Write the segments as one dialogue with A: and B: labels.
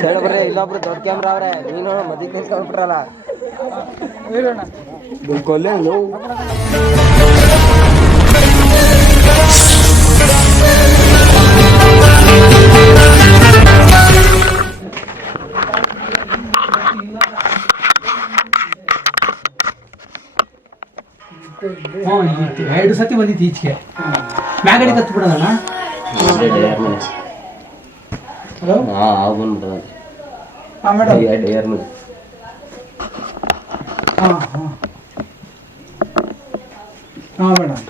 A: Side
B: ಬರ್ರಿ ಇಲ್ಲೊಬ್ರು ದೊಡ್ಡ ಕ್ಯಾಮ್ರಾ ಅವ್ರೆ. ನೀನು ಮದಿ ನಿಂತ್ಕೊಂಡ್ಬಿಟ್ರಲ್ಲ ಕೊಲ್ಲೆ
C: ಹ್ಞೂ ಇತ್ತು
A: ಎರಡು ಸತಿ ಬಂದಿತ್ತು ಈಚೆಗೆ. ಮ್ಯಾಗಡಿ ಕತ್ತು ಬಿಡೋದಣ್ಣ
C: ಹಲೋ ಹಾ ಮೇಡಮ್
B: ಎರಡು ಏರ್ನು
C: ಹಾಂ ಹಾಂ. ಹಾಂ ಮೇಡಮ್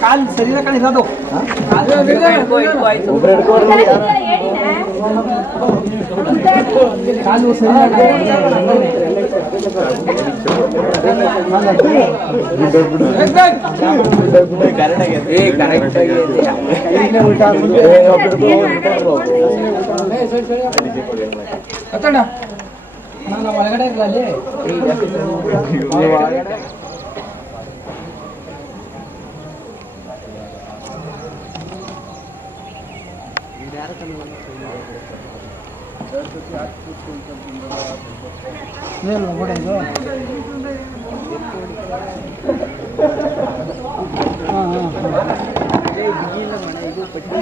A: ಕಾಲು ಸರಿದ ಕಾಲು ಇರೋದು ಕಾಲು ಸರಿ
B: ಕತ್ತಣ್ಣ
C: ನಾನು ಒಳಗಡೆ ಇರಲ್ಲ ಅಲ್ಲಿ
A: ಏನು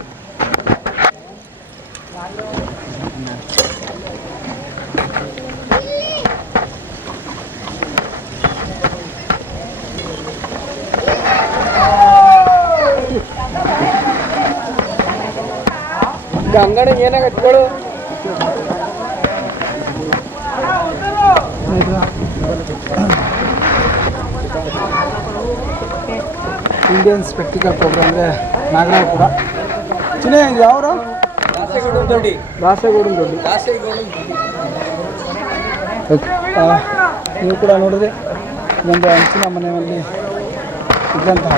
A: ಅಂಗಡಿ ಏನಾಗ ಹಚ್ಕೊಳು
C: ಇಂಡಿಯನ್ ಸ್ಪೆಕ್ಟಿಕಲ್ ಪ್ರೋಗ್ರಾಮ್ಗೆ ಕೂಡ. ಚಿನ್ನ ಇದು ಅವರು
A: ದಾಸೇಗೌಡನ
C: ದೊಡ್ಡಿ ಆ, ನೀವು ಕೂಡ ನೋಡಿದ್ರೆ ಒಂದು ಹಂಚಿನ ಮನೆಯಲ್ಲಿ ಇದ್ದಂತಹ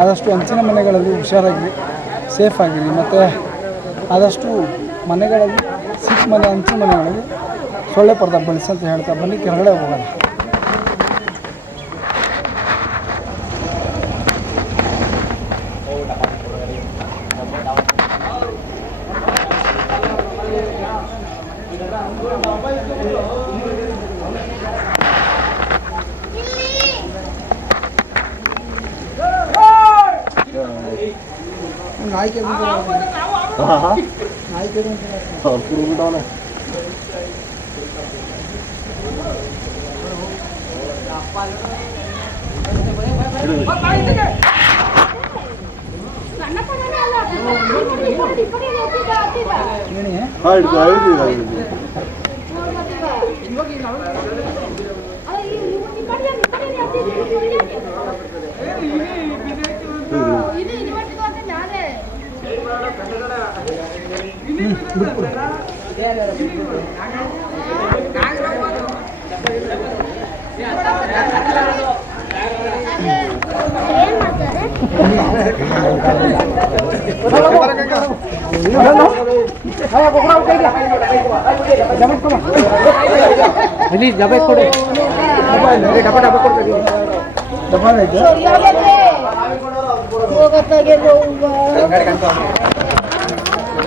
C: ಆದಷ್ಟು ಹಂಚಿನ ಮನೆಗಳಲ್ಲಿ ಹುಷಾರಾಗಿರಿ ಸೇಫ್ ಆಗಿರಿ ಮತ್ತು ಆದಷ್ಟು ಮನೆಗಳಲ್ಲಿ ಸಿಕ್ಕ ಮನೆ ಅಂಚೆ ಮನೆಗಳಲ್ಲಿ ಸೊಳ್ಳೆ ಪರ್ದ ಬಳಸಿ ಅಂತ ಹೇಳ್ತಾ ಬನ್ನಿ, ಕೆಳಗಡೆ ಹೋಗೋಣ. ನಾಯ್ಕೆ
D: 아하. 어, 구름이 나네. 알지, 알지, 알지. 이거 이 나오는 거. 아,
E: 이거 이 빨리 빨리 빨리 빨리 빨리 빨리
A: যাবে করে
C: ডাবা
A: ডাবা করবে
C: ডাবা নাই তো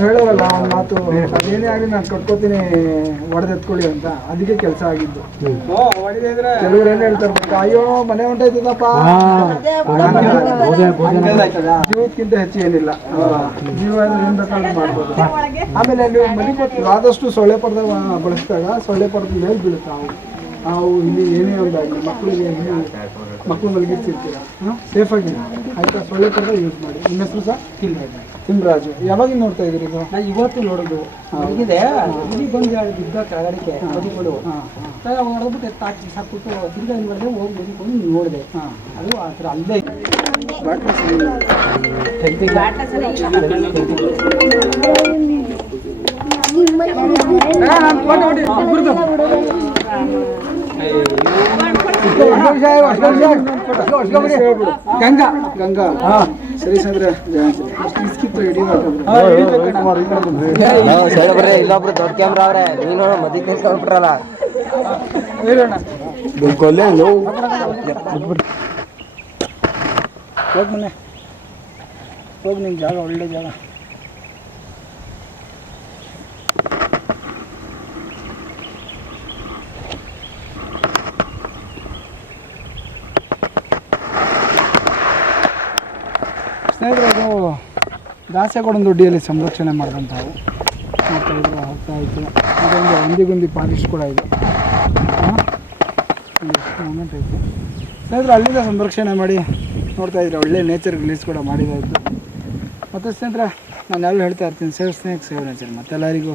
C: ಹೇಳೋರಲ್ಲ ಒಂದು ಮಾತು. ಅದೇನೇ ಆಗಲಿ ನಾನು ಕಟ್ಕೋತೀನಿ ಒಡೆದು ಎತ್ಕೊಳ್ಳಿ ಅಂತ. ಅದಕ್ಕೆ ಕೆಲಸ ಆಗಿದ್ದು.
A: ಕೆಲವ್ರು ಏನ್
C: ಹೇಳ್ತಾರೆ ಗೊತ್ತಾ? ಅಯ್ಯೋ ಮನೆ ಹೊಂಟೈತದಪ್ಪ ಜೀವಕ್ಕಿಂತ ಹೆಚ್ಚು ಏನಿಲ್ಲ. ಅಲ್ವಾ? ಜೀವ ಅಂದ್ರೆ ಏನ್ ಬೇಕಾದ್ರೂ ಮಾಡ್ಬೋದು. ಆಮೇಲೆ ಅಲ್ಲಿ ಮನೆ ಕೊಟ್ಟು ಆದಷ್ಟು ಸೊಳ್ಳೆ ಪರ್ದ ಬಳಸಿದಾಗ ಸೊಳ್ಳೆ ಪರ್ದ ಮೇಲೆ ಬೀಳುತ್ತೆ ಅವು. ಅವು ಇಲ್ಲಿ ಏನೇ ಒಂದಾಗಲಿ ಮಕ್ಕಳಿಗೆ ಮಕ್ಕಳು ಮಲಗಿರ್ತಿರ್ತೀರ ಸೇಫ್ ಆಗಿ ಆಯ್ತಾ? ಸೊಳ್ಳೆ ಕಡೆ ಯೂಸ್ ಮಾಡಿ. ನಿಮ್ಮ ಹೆಸರು ಸರ್? ತಿಮ್ರಾಜು. ಯಾವಾಗಿಂದ ನೋಡ್ತಾ ಇದ್ದೀರಿ ಇದು
A: ನಾನು ಇವತ್ತು ನೋಡೋದು. ಮಲಗಿದೆ ಇಲ್ಲಿ ಬಂದು ಎರಡು ಬಿದ್ದ ಕೆಳಗಡೆಗೆ ಬದಿಗಳು
C: ಹಾಂ.
A: ಹೊಡೆದ್ಬಿಟ್ಟು ಎತ್ತ ಹಾಕಿ ಸಾಕ್ಬಿಟ್ಟು ತಿರ್ಗಾ ಏನು ಮಾಡಿದೆ ಹೋಗಿ ಬದಿಕೊಂಡು ನೋಡಿದೆ.
C: ಹಾಂ.
A: ಅದು ಆ ಥರ ಅಲ್ಲೇ ಗಂಗಾ
C: ಗಂಗಾ ಸರಿ ಸಂದ್ರೆ ಇಸ್ಕಿತ್ತು ಹಿಡಿಯೋದು
A: ನಾವು ಸೈಡ್ ಬರ್ರಿ
B: ಇಲ್ಲೊಬ್ರು ದೊಡ್ಡ ಕ್ಯಾಮ್ರಾ ಅವ್ರೆ ನೀನು ಮದಿ ನಿಂತ್ಕೊಂಡ್ಬಿಟ್ರಲ್ಲ ಕೊಲ್ಲೆ
C: ಹೋಗಿ ಮನೆ ಹೋಗಿ ನಿಂಗೆ ಜಾಗ ಒಳ್ಳೆ ಜಾಗ ದಾಸೆಗೌಡನ ದುಡ್ಡಿಯಲ್ಲಿ ಸಂರಕ್ಷಣೆ ಮಾಡಿದಂಥವು. ಹೋಗ್ತಾ ಇತ್ತು. ಅದೊಂದು ಹಂದಿಗುಂದಿ ಪಾಲಿಶ್ ಕೂಡ ಇದೆ. ಮೂಮೆಂಟ್ ಸ್ನೇಹಿತರೆ, ಅಲ್ಲಿಂದ ಸಂರಕ್ಷಣೆ ಮಾಡಿ ನೋಡ್ತಾ ಇದ್ರೆ ಒಳ್ಳೆ ನೇಚರ್ ರಿಲೀಸ್ ಕೂಡ ಮಾಡಿದಾಯಿತು. ಮತ್ತು ಸ್ನೇಹಿತರೆ ನಾನು ಎಲ್ಲರೂ ಹೇಳ್ತಾ ಇರ್ತೀನಿ ಸೇವ್ ಸ್ನೇಕ್ ಸೇವ್ ನೇಚರ್ ಮತ್ತೆಲ್ಲರಿಗೂ